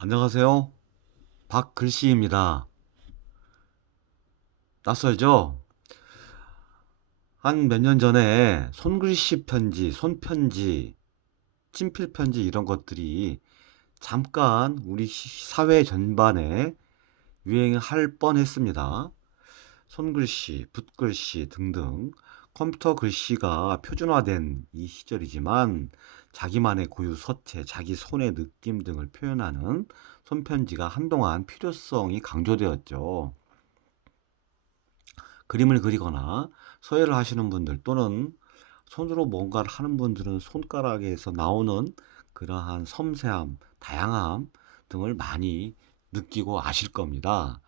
안녕하세요. 박글씨입니다. 낯설죠? 한 몇 년 전에 손글씨 편지, 손편지, 친필편지 이런 것들이 잠깐 우리 사회 전반에 유행할 뻔했습니다. 손글씨, 붓글씨 등등 컴퓨터 글씨가 표준화된 이 시절이지만 자기만의 고유 서체, 자기 손의 느낌 등을 표현하는 손편지가 한동안 필요성이 강조되었죠. 그림을 그리거나 서예를 하시는 분들 또는 손으로 뭔가를 하는 분들은 손가락에서 나오는 그러한 섬세함, 다양함 등을 많이 느끼고 아실 겁니다.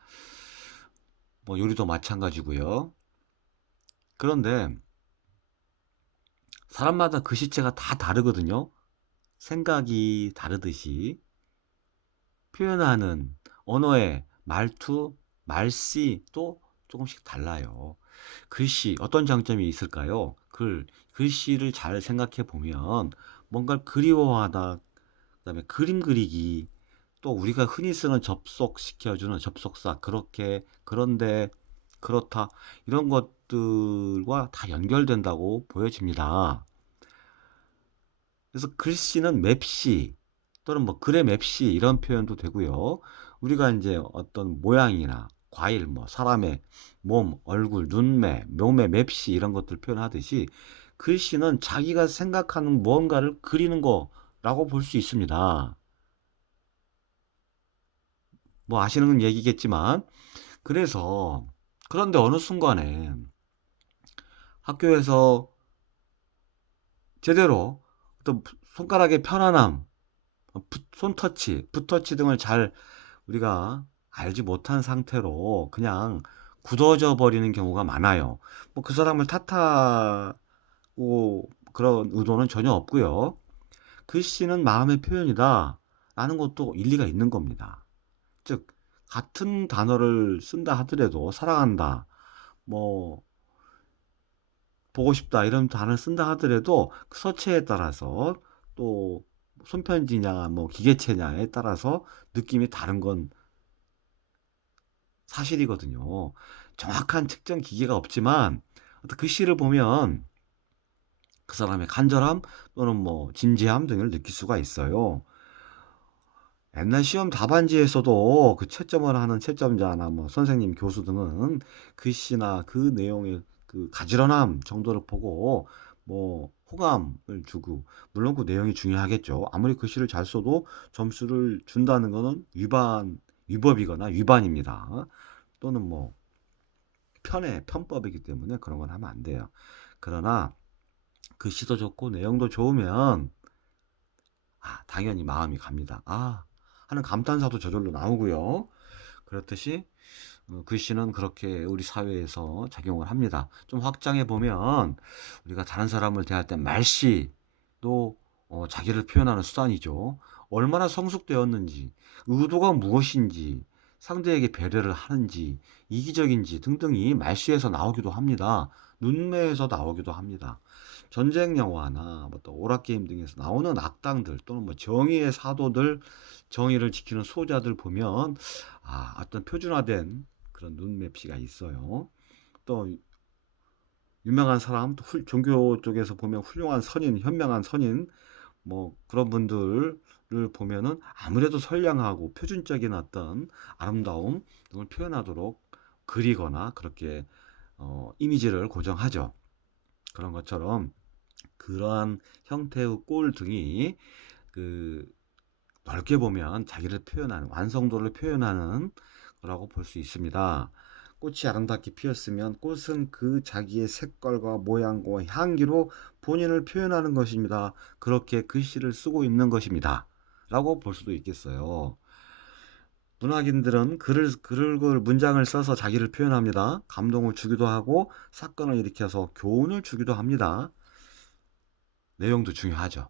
뭐 요리도 마찬가지고요. 그런데 사람마다 글씨체가 다 다르거든요. 생각이 다르듯이 표현하는 언어의 말투, 말씨도 조금씩 달라요. 글씨, 어떤 장점이 있을까요? 글씨를 잘 생각해 보면 뭔가를 그리워하다, 그다음에 그림 그리기, 또 우리가 흔히 쓰는 접속시켜주는 접속사, 그렇게, 그런데, 그렇다, 이런 것들과 다 연결된다고 보여집니다. 그래서 글씨는 맵시 또는 뭐 글의 맵시 이런 표현도 되고요. 우리가 이제 어떤 모양이나 과일, 뭐 사람의 몸, 얼굴, 눈매, 몸의 맵시 이런 것들 표현하듯이 글씨는 자기가 생각하는 무언가를 그리는 거라고 볼 수 있습니다. 뭐 아시는 얘기겠지만 그래서 그런데 어느 순간에 학교에서 제대로 어떤 손가락의 편안함, 손터치, 붓터치 등을 잘 우리가 알지 못한 상태로 그냥 굳어져 버리는 경우가 많아요. 뭐 그 사람을 탓하고 그런 의도는 전혀 없고요. 글씨는 마음의 표현이다 라는 것도 일리가 있는 겁니다. 즉, 같은 단어를 쓴다 하더라도 사랑한다, 뭐 보고 싶다 이런 단어를 쓴다 하더라도 그 서체에 따라서 또 손편지냐 뭐 기계체냐에 따라서 느낌이 다른 건 사실이거든요. 정확한 측정 기계가 없지만 어떤 글씨를 보면 그 사람의 간절함 또는 뭐 진지함 등을 느낄 수가 있어요. 옛날 시험 답안지에서도 그 채점을 하는 채점자나 뭐 선생님, 교수 등은 글씨나 그 내용의 그 가지런함 정도를 보고 뭐 호감을 주고, 물론 그 내용이 중요하겠죠. 아무리 글씨를 잘 써도 점수를 준다는 것은 위법이거나 위반입니다. 또는 뭐 편법이기 때문에 그런 건 하면 안 돼요. 그러나 글씨도 좋고 내용도 좋으면 당연히 마음이 갑니다. 하는 감탄사도 저절로 나오고요. 그렇듯이 글씨는 그렇게 우리 사회에서 작용을 합니다. 좀 확장해 보면 우리가 다른 사람을 대할 때 말씨도 자기를 표현하는 수단이죠. 얼마나 성숙되었는지, 의도가 무엇인지, 상대에게 배려를 하는지, 이기적인지 등등이 말씨에서 나오기도 합니다. 눈매에서 나오기도 합니다. 전쟁 영화나 뭐또 오락게임 등에서 나오는 악당들 또는 뭐 정의의 사도들, 정의를 지키는 수호자들 보면 어떤 표준화된 그런 눈맵시가 있어요. 또 유명한 사람, 또 종교 쪽에서 보면 훌륭한 선인, 현명한 선인, 뭐 그런 분들을 보면은 아무래도 선량하고 표준적인 어떤 아름다움 등을 표현하도록 그리거나 그렇게 이미지를 고정하죠. 그런 것처럼 그러한 형태의 꼴 등이 그 넓게 보면 자기를 표현하는, 완성도를 표현하는 거라고 볼 수 있습니다. 꽃이 아름답게 피었으면 꽃은 그 자기의 색깔과 모양과 향기로 본인을 표현하는 것입니다. 그렇게 글씨를 쓰고 있는 것입니다. 라고 볼 수도 있겠어요. 문학인들은 글을 문장을 써서 자기를 표현합니다. 감동을 주기도 하고 사건을 일으켜서 교훈을 주기도 합니다. 내용도 중요하죠.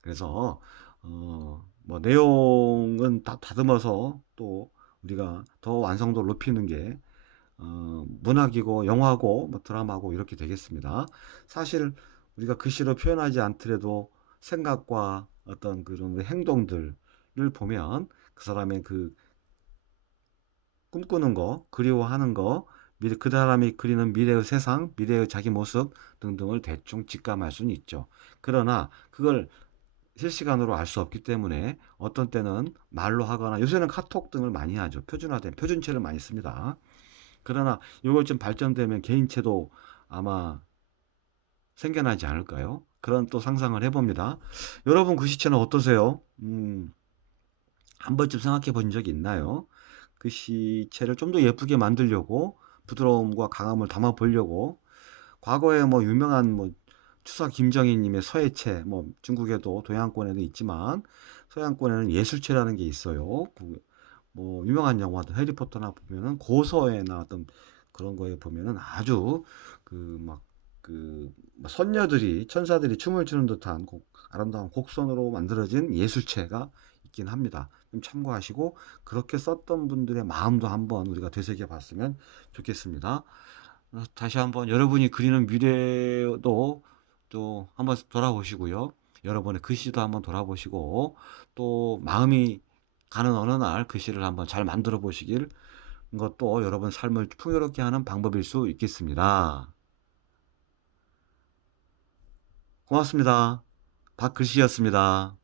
그래서 뭐 내용은 다 다듬어서 또 우리가 더 완성도를 높이는 게 문학이고 영화고 뭐 드라마고 이렇게 되겠습니다. 사실 우리가 글씨로 표현하지 않더라도 생각과 어떤 그런 행동들 보면 그 사람의 그 꿈꾸는 거, 그리워하는 거, 미래, 그 사람이 그리는 미래의 세상, 미래의 자기 모습 등등을 대충 직감할 수는 있죠. 그러나 그걸 실시간으로 알 수 없기 때문에 어떤 때는 말로 하거나 요새는 카톡 등을 많이 하죠. 표준화된 표준체를 많이 씁니다. 그러나 이걸 좀 발전되면 개인체도 아마 생겨나지 않을까요? 그런 또 상상을 해봅니다. 여러분 글씨체는 어떠세요? 한 번쯤 생각해 본 적이 있나요? 글씨체를 좀 더 예쁘게 만들려고 부드러움과 강함을 담아 보려고 과거에 뭐 유명한 뭐 추사 김정희님의 서예체 뭐 중국에도 동양권에도 있지만 서양권에는 예술체라는 게 있어요. 뭐 유명한 영화들 해리포터나 보면은 고서에 나왔던 그런 거에 보면은 아주 그 막 그 선녀들이 천사들이 춤을 추는 듯한 아름다운 곡선으로 만들어진 예술체가 있긴 합니다. 좀 참고하시고 그렇게 썼던 분들의 마음도 한번 우리가 되새겨 봤으면 좋겠습니다. 다시 한번 여러분이 그리는 미래도 또 한번 돌아보시고요. 여러분의 글씨도 한번 돌아보시고 또 마음이 가는 어느 날 글씨를 한번 잘 만들어 보시길 것도 여러분 삶을 풍요롭게 하는 방법일 수 있겠습니다. 고맙습니다. 박글씨였습니다.